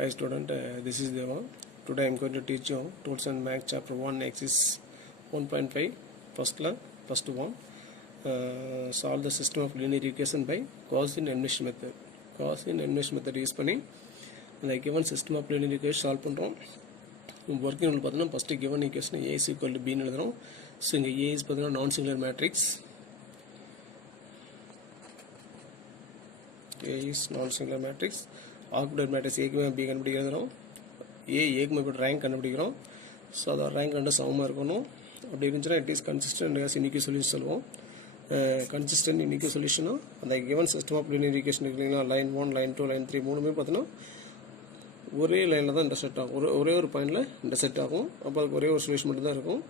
Hi student, this is Deva. Today I am going to teach you Tools and Math chapter 1 exercise 1.5 first one. Solve the system of linear equation by Gaussian elimination method. Gaussian elimination method use பண்ணி the given system of linear equation solve பண்றோம். Working rule பார்த்தீங்கன்னா first given equation A is equal to B ன்னு எழுதுறோம். So இங்க A is பார்த்தீங்கன்னா non singular matrix. A is non singular matrix. Augmented matrix ஏக்குமே B கண்டுபிடிக்கிறோம். ஏக்குமே இப்போ ரேங்க் கண்டுபிடிக்கிறோம். ஸோ அதோட ரேங்க் வந்து சமமாக இருக்கணும். அப்படி இருந்துச்சுன்னா it is consistent unique solution சொல்லுவோம். கன்சிஸ்டன்ட் யூனிக் சொல்யூஷனும் அந்த given system of linear equation இருக்குங்களா, லைன் 1 லைன் 2 லைன் 3 மூணுமே பார்த்தீங்கன்னா ஒரே லைனில் தான் இன்டர்செக்ட் ஆகும். ஒரே ஒரு பாயிண்டில் இன்டர்செக்ட் ஆகும். அப்போ அதுக்கு ஒரே ஒரு சொல்யூஷன் மட்டும் தான் இருக்கும்.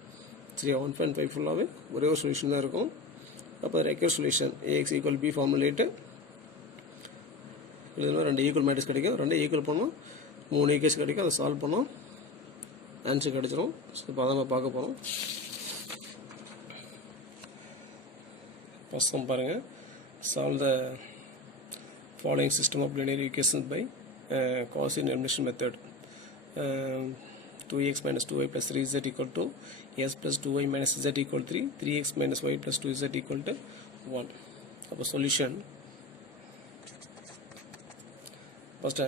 சரி, 1.5 ஃபுல்லாகவே ஒரே ஒரு சொல்யூஷன் தான் இருக்கும். அப்போ require solution AX equal B formulate இதுனா ரெண்டு ஈக்குவல் மேட்ரிக்ஸ் கிடைக்கும். ரெண்டு ஈக்குவல் பண்ணோம், 3 ஈக்குவேஷன் கிடைக்கும். அதை சால்வ் பண்ணோம், ஆன்சர் கிடைச்சிரும். ஸோ இப்போ அதை நம்ம பார்க்க போகிறோம். ஃபர்ஸ்ட் சம் பாருங்கள். Solve the following system of linear equations by Gaussian elimination method. 2x minus 2y plus 3z equal to s plus 2y minus z equal to 3, 3x minus y plus 2z equal to 1. அப்போ solution first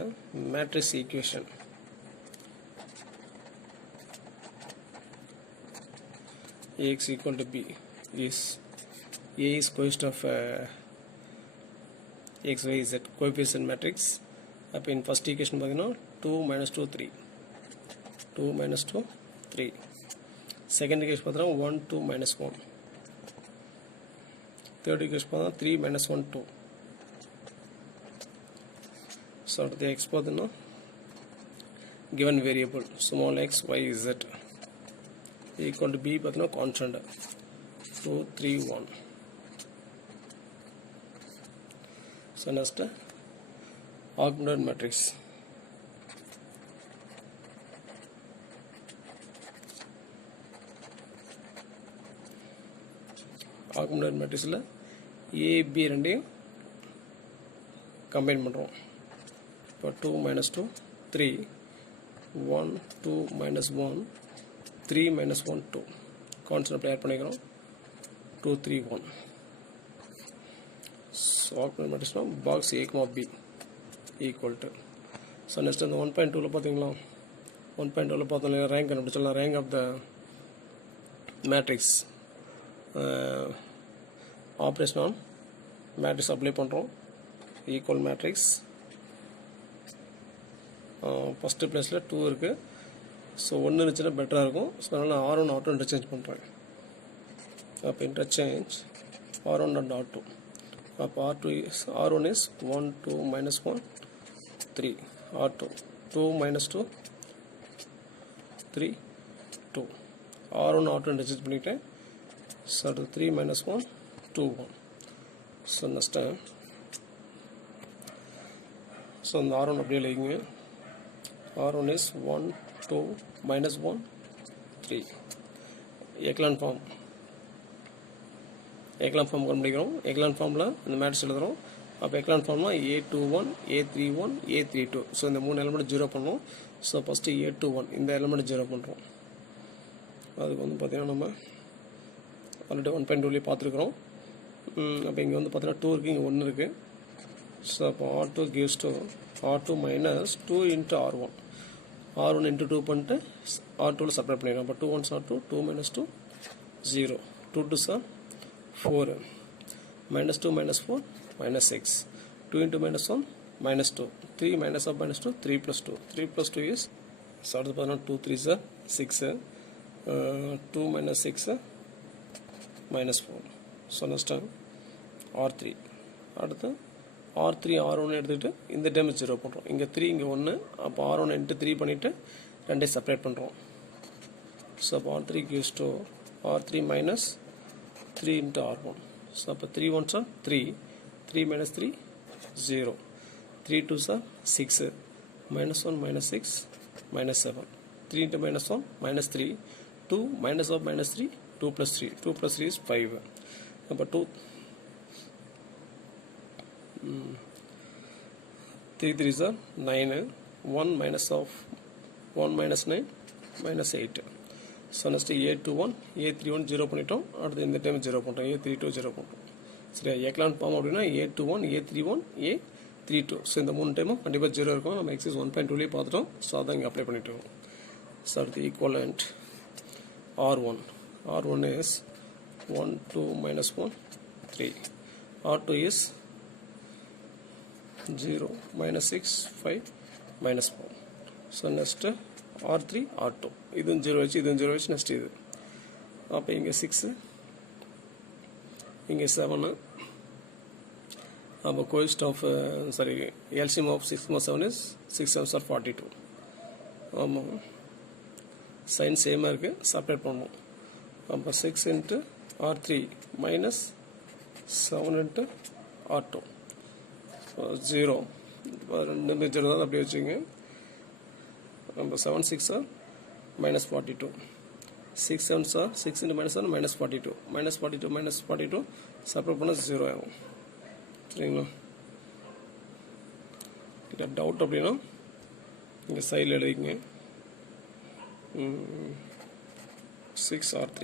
matrix equation. Ax equal to b is A is coefficient of x, y, z coefficient matrix. Up in first equation பார்த்தீங்கன்னா 2 minus 2 3, 2 minus 2 3. Second equation பார்த்தீங்கன்னா 1 2 minus 1. Third equation பார்த்தீங்கன்னா 3 minus 1 2. So the x பார்த்தீங்கன்னா given variable small x y z equal to b பார்த்தீங்கன்னா constant 2 3 1. So next augmented matrix. Augmented matrixல a b ரெண்டையும் combine பண்ணுறோம். இப்போ 2 minus 2 3, 1 2 minus 1 3 minus 1 2 constant அப்படி add பண்ணிக்கிறோம். 2 3 1. So augment மேட்ரிக்ஸ்னா box a, b equal to. So next அந்த 1.2ல பார்த்தீங்களா, 1.2ல பார்த்தோம் ரேங்க் கண்டுபிடிச்சலாம். Rank of the matrix operation on matrix apply பண்ணுறோம். ஈக்குவல் மேட்ரிக்ஸ் ஃபஸ்ட்டு ப்ளேஸில் 2 இருக்குது. ஸோ 1 இருந்துச்சுன்னா பெட்டராக இருக்கும். ஸோ அதனால் R1 R2 இன்டர்சேஞ்ச் பண்ணுறேன். அப்போ இன்டர்சேஞ்ச் R1 and R2. அப்போ R1 is 1 2 minus 1 3, R2 2 minus 2 3 2. R1 R2 interchange பண்ணிட்டேன். ஸோ அது 3 minus 1 2 1. So next time so அந்த R1 அப்படியே இல்லைங்க. R1 is 1 2 minus 1 3. Echelon form கண்டுபிடிக்கிறோம். எக்லான் ஃபார்மில் இந்த மேட்ரிக்ஸ் எழுதுகிறோம். அப்போ echelon ஃபார்ம்னா A21 A31 A32. So இந்த 3 எலிமெண்ட் 0 பண்ணோம். ஸோ ஃபஸ்ட்டு A21 இந்த எலிமெண்ட் 0 பண்ணுறோம். அதுக்கு வந்து பார்த்திங்கன்னா நம்ம ஆல்ரெடி 1.2லேயே பார்த்துருக்குறோம். அப்போ இங்கே வந்து பார்த்தீங்கன்னா 2 இருக்குது, இங்கே 1 இருக்குது. ஸோ அப்போ R2 gives to R2 minus 2 into R1. R1 into 2 பண்ணிட்டு R2ல சப்ரேட் பண்ணிடுறோம். அப்போ 2 1s R2, 2 minus 2 0, 2 2s 4, minus 2 minus 4 minus 6, 2 into minus 1 minus 2, 3 minus of minus 2 3 plus 2, 3 plus 2 is so அடுத்து பார்த்தீங்கன்னா 2 3s 6, 2 minus 6 minus 4. So next R3. அடுத்து R3 R1 எடுத்துக்கிட்டு இந்த time 0 பண்ணுறோம். இங்கே 3 இங்கே 1. அப்போ R1 இன்ட்டு 3 பண்ணிவிட்டு ரெண்டையும் செப்பரேட் பண்ணுறோம். ஸோ அப்போ R3 gives to R3 minus 3 into R1. So அப்போ 3 1s 3, 3 minus 3 0, 3 2s 6, minus 1 minus 6 minus 7, 3 into minus 1 minus 3, 2 minus of minus 3 2 plus 3, 2 plus 3 is 5. அப்போ 2 3 3s 9, 1 minus of 1 minus 9 minus 8. So next A21 A31 0 பண்ணிட்டோம். அடுத்து இந்த time 0 பண்ணுறோம். A32 0 பண்ணுறோம். சரியா echelon form அப்படின்னா A21 A31 A32. So இந்த 3 டைமும் கண்டிப்பாக 0 இருக்கும். நம்ம எக்ஸைஸ் 1.2லேயே பார்த்துட்டோம். ஸோ அதான் இங்கே அப்ளை பண்ணிட்டு இருக்கோம். ஸோ அடுத்து equivalent R1. R1 is 1 2 minus 1 3. R2 is 0 minus 6 5 minus 4. So next R3 R2 இதுவும் 0 வச்சு இதுவும் 0 வச்சு நெக்ஸ்ட் இது அப்போ இங்கே 6 இங்கே 7 அப்போ coefficient of sorry LCM of 6 more 7 is 6 7s are 42. ஆமாம் சைன் சேமாக இருக்குது செப்பரேட் பண்ணுவோம். அப்போ 6 into R3 minus 7 into R2 0 ரெண்டு 0 தான் அப்படியே வச்சுங்க. நம்ம 7 6 are minus 42 6 7s are 6 into minus 7 minus 42 minus 42 minus 42 separate பண்ண 0 ஆகும். சரிங்களா இல்லை டவுட் அப்படின்னா இங்கே சைடில் எழுதிங்க 6 R3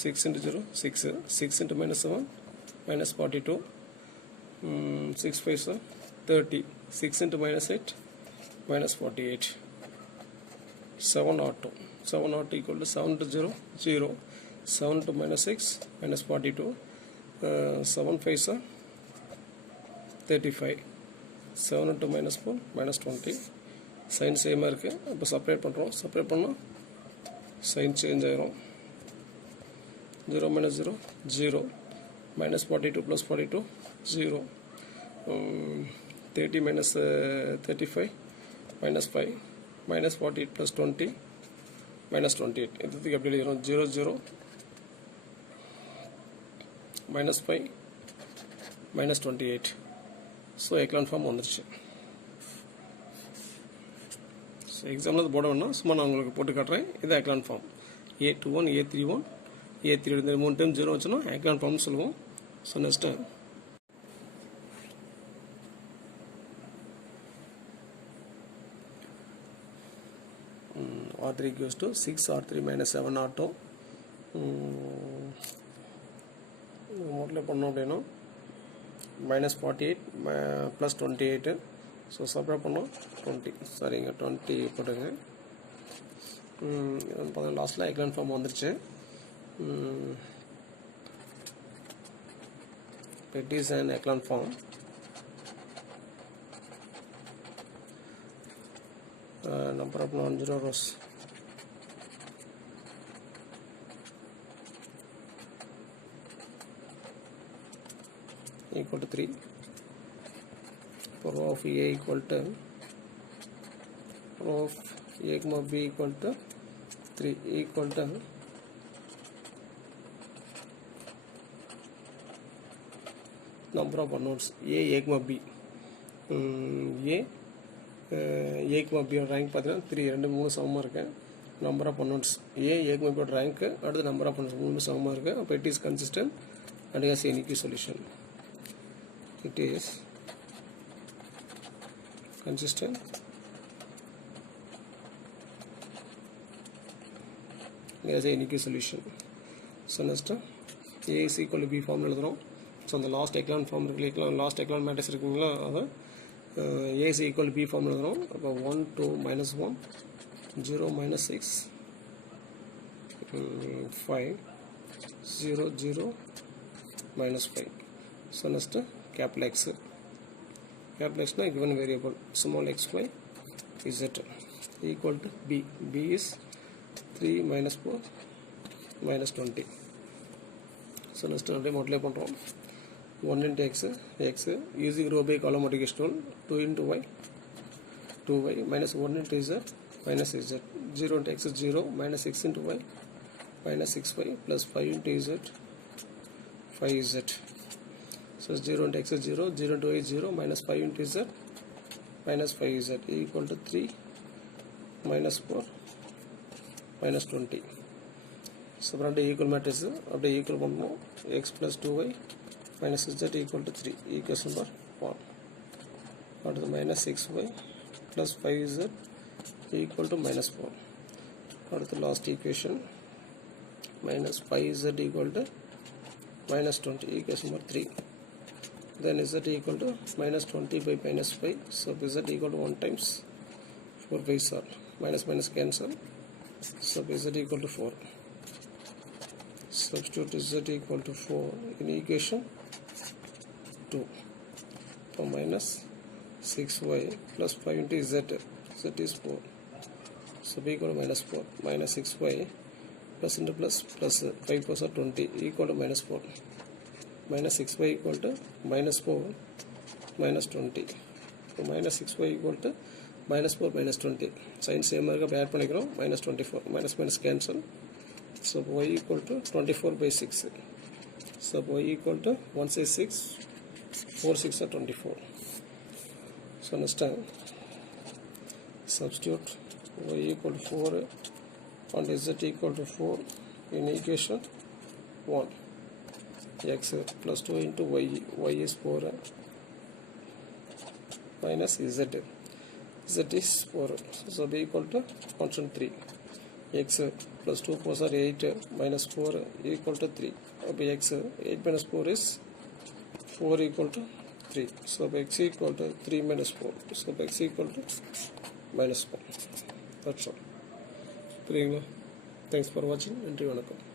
6 into 0 6 6 into minus 7 minus 42 6 5 are 30 6 into minus 8 minus 48 7 R2 7 R2 equal to 7 to 0 0 7 to minus 6 minus 42 7 5 are 35 7 to minus 4 minus 20 sign சேமாக இருக்குது. இப்போ செப்பரேட் பண்ணுறோம். செப்பரேட் பண்ணால் சைன் சேஞ்ச் ஆயிரும். 0 minus 0 0 minus 42 plus 42 0 30 minus 35 minus 5 minus 48 plus 20 minus 28 இதுக்கு எப்படி எழுதிடும் 0 0 minus 5 minus 28. So echelon form வந்துருச்சு. ஸோ எக்ஸாம்பிள் அது போட வேணாம், சும்மா நான் உங்களுக்கு போட்டு காட்டுறேன். இது echelon form A21 A31 A3 இந்த 3 டைம் 0 வச்சோன்னா எக்லான் ஃபார்ம்னு சொல்லுவோம். So next R3 equals to 6 R3 minus 7 R2 மோட்டில் பண்ணோம் அப்படின்னா minus 48 plus 28. ஸோ செப்பரேட் பண்ணோம் 20 சரிங்க 20 போட்டுங்க. இது வந்து லாஸ்ட்டில் எக்லான் ஃபார்ம் வந்துருச்சு. it is an echelon form. Number of non-zero rows equal to 3. Row of A equal to row of A comma B equal to 3 equal to number of unknowns A comma B. A comma B rank பார்த்தீங்கன்னா 3 ரெண்டு 3 சமமாக இருக்கு. Number of unknowns A comma B rank அடுத்து number of unknowns 3 சமமாக இருக்கு. அப்போ it is consistent and has unique solution. It is consistent as a unique solution. So next A is equal to B form எழுதுறோம். So அந்த last echelon form இருக்கு, last echelon matrix இருக்குங்களா, அதை A is equal to B form எழுதுறோம். அப்போ 1 2 minus 1 0 minus 6 5 0 0 minus 5. So next capital X. Capital X na given variable small x y z equal to B. B is 3 minus 4 minus 20. So next multiply பண்ணுறோம். 1 into x using row by column multiplication 2 into y 2y minus 1 into z minus z 0 into x is 0 minus 6 into y minus 6y plus 5 into z 5z. So 0 into x is 0 0 into y is 0 minus 5 into z minus 5z equal to 3 minus 4 minus 20. So அப்படியே equal matrix அப்படியே equal பண்ணுவோம். x plus 2y minus z equal to 3 equation number 1. அடுத்து minus 6y plus 5z equal to minus 4. Or the last equation, minus 5z equal to minus 20, equation number 3. Then z equal to minus 20 by minus 5. So z equal to 1 times 4 by are minus minus cancel. So z equal to 4. Substitute z equal to 4 in equation 2. So minus 6y plus 5 into z. Z is 4. So b equal to minus 4. Minus 6y plus into plus 5 plus 20 equal to minus 4. Minus 6y equal to minus 4 minus 20. So minus 6y equal to minus 4 minus 20. Sign same mark add பண்ணிக்கிறோம் minus 24. Minus minus cancel. So y equal to 24 by 6. So y equal to 1 6 6 4 6 are 24. So next time substitute y equal to 4 and z equal to 4 in equation 1. X plus 2 into y. Y is 4 minus z. Z is 4. So b equal to constant 3. X plus 2 4 are 8 minus 4 equal to 3. X 8 minus 4 is 4 equal to 3. So x equal to 3 minus 4. So x equal to minus 4. That's all. Thanks for watching. Nandri vanakkam.